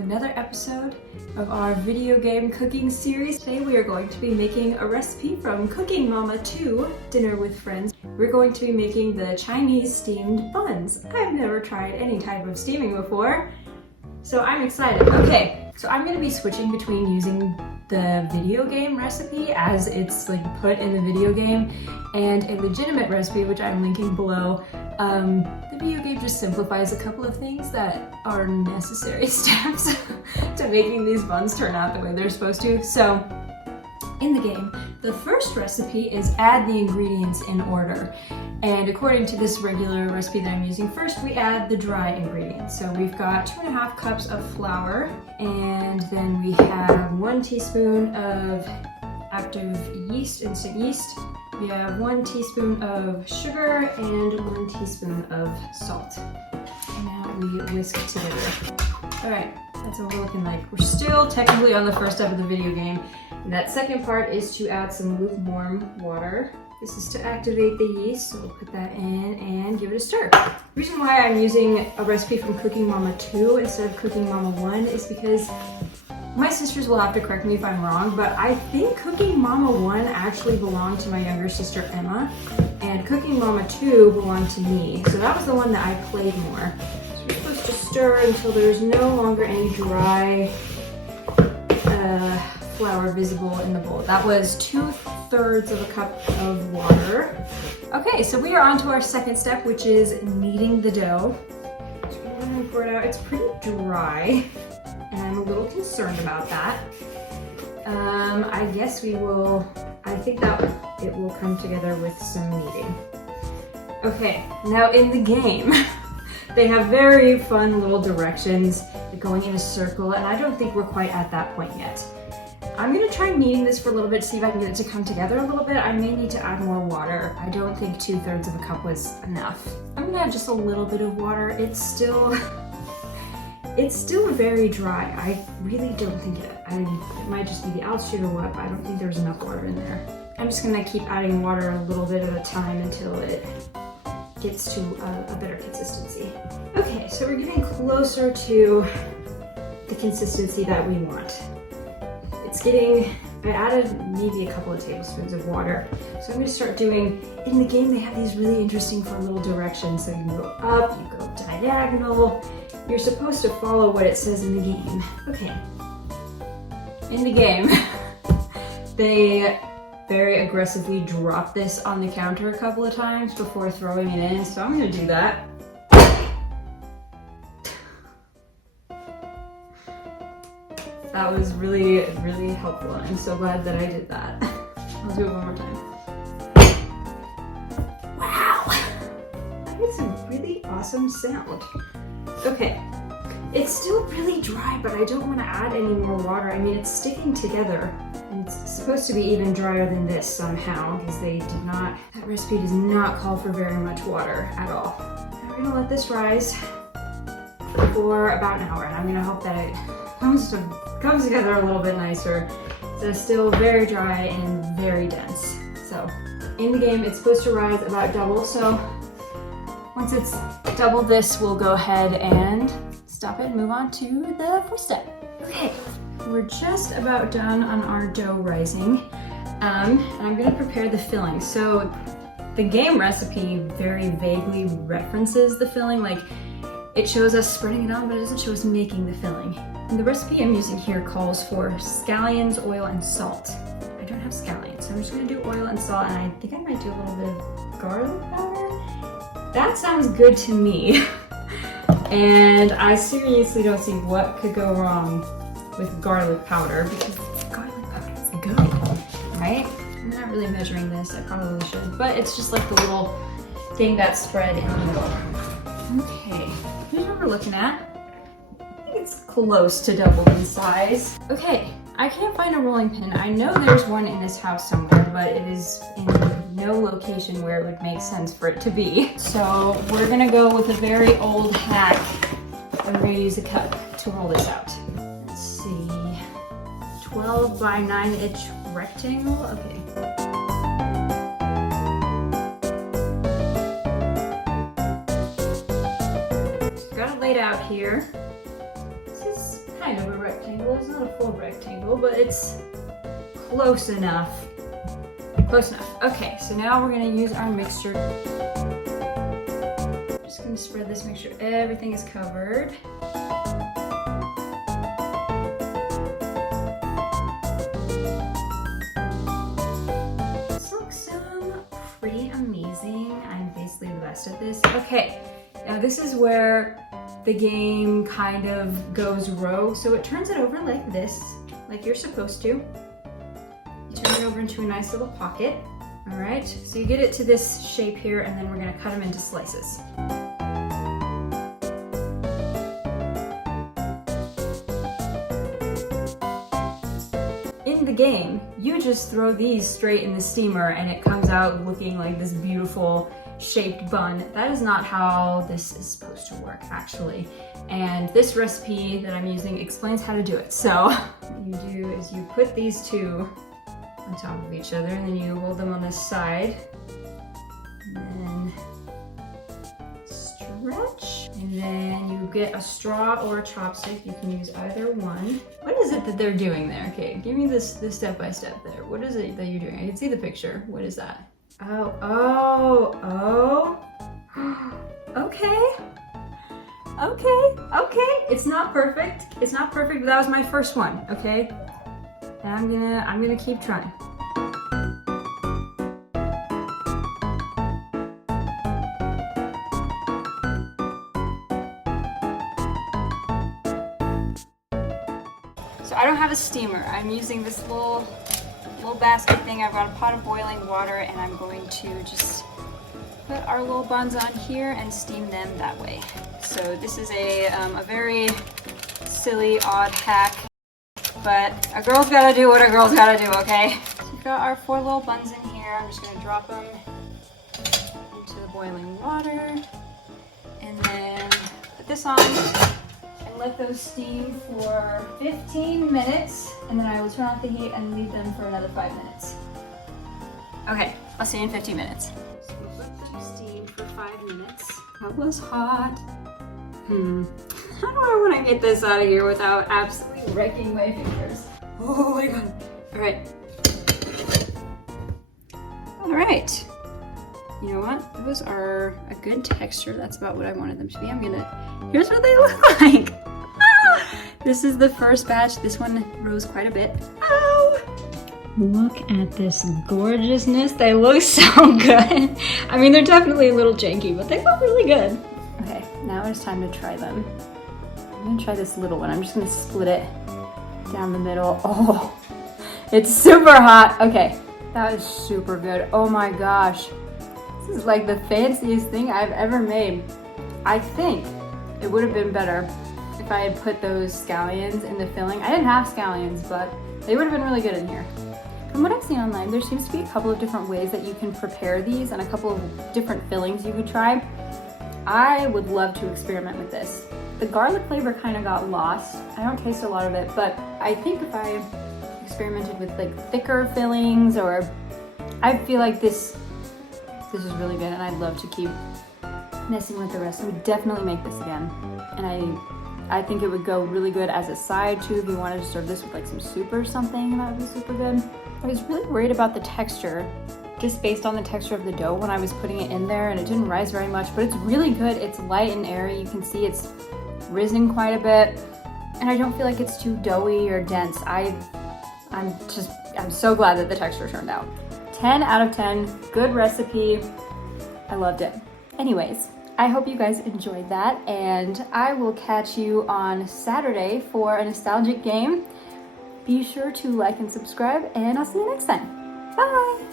another episode of our video game cooking series. Today we are going to be making a recipe from Cooking Mama 2, Dinner with Friends. We're going to be making the Chinese steamed buns. I've never tried any type of steaming before, so I'm excited. Okay, so I'm going to be switching between using the video game recipe as it's like put in the video game and a legitimate recipe, which I'm linking below. The video game just simplifies a couple of things that are necessary steps to making these buns turn out the way they're supposed to. So in the game, the first recipe is add the ingredients in order. And according to this regular recipe that I'm using, first we add the dry ingredients. So we've got 2.5 cups of flour, and then we have 1 teaspoon of active yeast, instant yeast. We have 1 teaspoon of sugar and 1 teaspoon of salt. And now we whisk it together. All right, that's what we're looking like. We're still technically on the first step of the video game. And that second part is to add some lukewarm water. This is to activate the yeast, so we'll put that in and give it a stir. The reason why I'm using a recipe from Cooking Mama 2 instead of Cooking Mama 1 is because my sisters will have to correct me if I'm wrong, but I think Cooking Mama 1 actually belonged to my younger sister Emma, and Cooking Mama 2 belonged to me. So that was the one that I played more. So we're supposed to stir until there's no longer any dry flour visible in the bowl. That was 2/3 of a cup of water. Okay, so we are on to our second step, which is kneading the dough. So we're going to pour it out. It's pretty dry, and I'm a little concerned about that. I guess I think that it will come together with some kneading. Okay, now in the game, they have very fun little directions going in a circle, and I don't think we're quite at that point yet. I'm gonna try kneading this for a little bit, see if I can get it to come together a little bit. I may need to add more water. I don't think 2/3 of a cup was enough. I'm gonna add just a little bit of water. It's still very dry. I really don't think it might just be the altitude or what, but I don't think there's enough water in there. I'm just gonna keep adding water a little bit at a time until it gets to a better consistency. Okay, so we're getting closer to the consistency that we want. I added maybe a couple of tablespoons of water. So I'm gonna start doing, in the game they have these really interesting fun little directions. So you can go up, you go diagonal. You're supposed to follow what it says in the game. Okay. In the game, they very aggressively drop this on the counter a couple of times before throwing it in. So I'm gonna do that. That was really, really helpful. I'm so glad that I did that. I'll do it one more time. Wow! That makes a really awesome sound. Okay, it's still really dry, but I don't want to add any more water. I mean, it's sticking together, and it's supposed to be even drier than this somehow, because that recipe does not call for very much water at all. We're gonna let this rise for about an hour, and I'm gonna hope that it comes together a little bit nicer. So it's still very dry and very dense. So in the game, it's supposed to rise about double. So once it's double this, we'll go ahead and stop it and move on to the fourth step. Okay, we're just about done on our dough rising. And I'm gonna prepare the filling. So the game recipe very vaguely references the filling, like it shows us spreading it on, but it doesn't show us making the filling. And the recipe I'm using here calls for scallions, oil, and salt. I don't have scallions, so I'm just gonna do oil and salt, and I think I might do a little bit of garlic powder. That sounds good to me. And I seriously don't see what could go wrong with garlic powder, because garlic powder is good, right? I'm not really measuring this, I probably should, but it's just like the little thing that's spread in the middle. Okay, here's what we're looking at. It's close to double in size. Okay, I can't find a rolling pin. I know there's one in this house somewhere, but it is in no location where it would make sense for it to be. So we're gonna go with a very old hack. I'm gonna use a cup to roll this out. Let's see, 12 by 9-inch rectangle, okay. Got it laid out here. This is kind it's not a full rectangle, but it's close enough. Close enough. Okay, so now we're gonna use our mixture. Just gonna spread this, make sure everything is covered. This looks pretty amazing. I'm basically the best at this. Okay, now this is where the game kind of goes rogue. So it turns it over like this, like you're supposed to. You turn it over into a nice little pocket. All right, so you get it to this shape here, and then we're gonna cut them into slices. In the game, you just throw these straight in the steamer and it comes out looking like this beautiful shaped bun. That is not how this is supposed to work, actually. And this recipe that I'm using explains how to do it. So what you do is you put these two on top of each other, and then you hold them on this side, and then stretch, and then you get a straw or a chopstick. You can use either one. What is it that they're doing there? Okay, give me this step by step there. What is it that you're doing? I can see the picture. What is that? Oh. Okay. It's not perfect. It's not perfect, but that was my first one, okay? And I'm gonna keep trying. So I don't have a steamer. I'm using this little basket thing. I've got a pot of boiling water, and I'm going to just put our little buns on here and steam them that way. So this is a very silly, odd hack, but a girl's gotta do what a girl's gotta do, okay? So we've got our 4 little buns in here. I'm just gonna drop them into the boiling water, and then put this on and let those steam for 15 minutes, and then I will turn off the heat and leave them for another 5 minutes. Okay, I'll see you in 15 minutes. So we'll let them steam for 5 minutes. That was hot. How do I want to get this out of here without absolutely wrecking my fingers? Oh my god. Alright. Alright. You know what? Those are a good texture. That's about what I wanted them to be. Here's what they look like. This is the first batch. This one rose quite a bit. Ow! Look at this gorgeousness. They look so good. I mean, they're definitely a little janky, but they look really good. Okay, now it's time to try them. I'm gonna try this little one. I'm just gonna split it down the middle. Oh, it's super hot. Okay, that is super good. Oh my gosh. This is like the fanciest thing I've ever made. I think it would have been better if I had put those scallions in the filling. I didn't have scallions, but they would have been really good in here. From what I've seen online, there seems to be a couple of different ways that you can prepare these and a couple of different fillings you could try. I would love to experiment with this. The garlic flavor kind of got lost. I don't taste a lot of it, but I think if I experimented with like thicker fillings, or I feel like this is really good, and I'd love to keep messing with the rest. I would definitely make this again. And I think it would go really good as a side too. If you wanted to serve this with like some soup or something, that would be super good. I was really worried about the texture, just based on the texture of the dough when I was putting it in there, and it didn't rise very much, but it's really good. It's light and airy. You can see it's risen quite a bit, and I don't feel like it's too doughy or dense. I'm so glad that the texture turned out. 10 out of 10, good recipe. I loved it. Anyways, I hope you guys enjoyed that, and I will catch you on Saturday for a nostalgic game. Be sure to like and subscribe, and I'll see you next time. Bye!